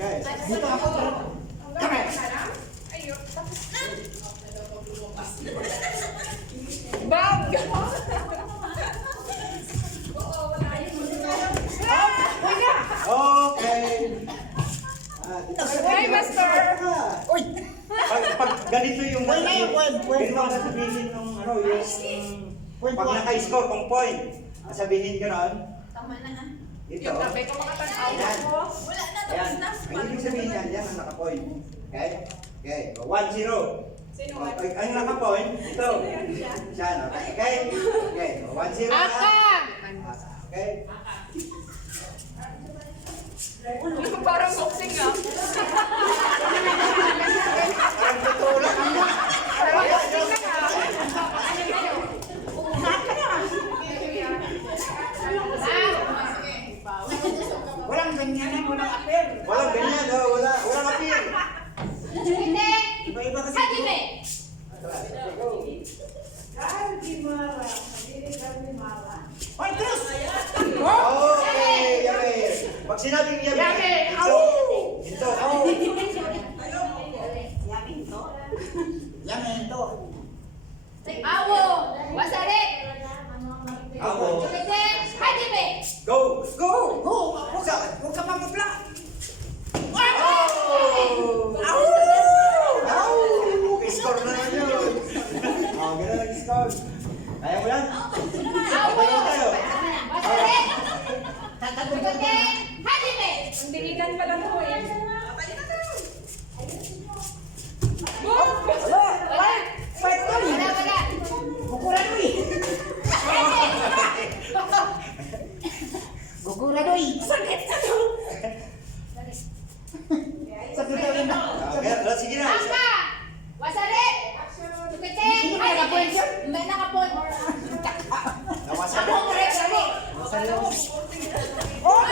Guys. Dito ako. Kami. Ayun, tapos na. Bob! Okay. Hi, Master! Uy! Pag ganito yung Wala na yung point. ganito ang sasabihin ng ano, yung pag naka-score kung point, sasabihin ka ron, Tama na ha. ito. Yung gabi ko makatanaw Ayan. ko. Wala na, tapos Ayan. na. Ang ibig sabihin yan, yan ang naka-point. Okay? Okay. 1-0. Sino Oh, nga? ang naka-point, ito. Siya, no? Okay? Okay. 1-0 na. Aka! Okay? Yung parang boxing ah. Parang totoo lang. Parang boxing na ah. Walang ganyanan, walang apel. Walang ganyan, oh. Walang appeal. Hindi. Iba-iba kasi. Hajime. Hoy, Cruz! Okay, yummy. Pag sinabing yummy, Yummy. ito. Yan eh, ito. Awo. Wasaret. Ako. Tukete. Hajime. Go! Go! Go! Huwag ka mamapla! Oh! Au! Ow! Score na naman yun. Oh, gano'n nag-score. Kaya mo yan? Awo. tayo. Wasaret. Tukete. Hajime. Ang diligan pa lang ko eh. Bob! Wala! Fight ka Wala, wala. Guguran mo eh! Guguran mo eh! Sakit ka to. Sakit ka rin na! Okay, sige na. Aka. Wasaret. Tukete. Sino may nakapoint siya? May nakapoint. Nawasan Ako, correct, sorry. Oh!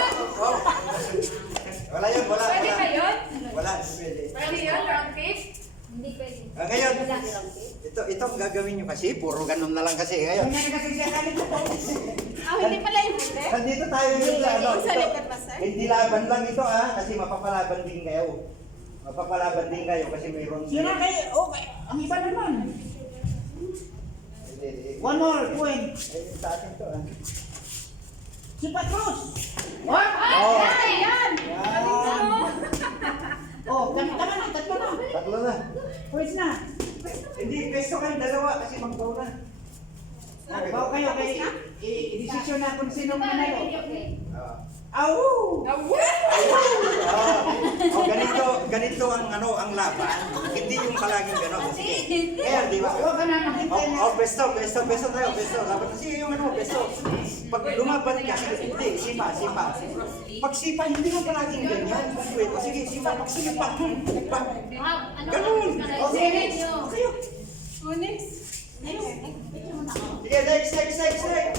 Wala yun, wala. Pwede ba yun? Wala, pwede. Pwede yun, round kick? Hindi pwede. Ngayon, ito ang gagawin nyo kasi, puro ganun na lang kasi. Ngayon, Ganyan kasi siya kanito to. Hindi pala yung hindi. nandito tayo yung ano, Sa ito. likod pa, sir? Hindi laban lang ito kasi mapapalaban din kayo. Mapapalaban din kayo kasi mayroon. Sino kayo? Okay, ang iba naman. One more point. Sa atin to Si Patros. What? Oh. Yan! Yan. Oh, tama na, tatlo na. Tatlo na. Pwes na. Hindi, pesto kayo dalawa kasi magbaw na. Bawa kayo kay i-desisyon na kung sino manalo. Ah. Au! Ganito ang ang laban. Hindi yung palaging gano'n. Sige. Kaya, di ba? Huwag ka na maghintay na. Pesto tayo, pesto. Laban sige yung pesto. Pag lumaban ka, hindi, sipa. Pag sipa, hindi mo palaging ganyan. Wait, sige, sipa, pag sipa. Ganun. Okay, Kayo. Oh, next. Sige, next.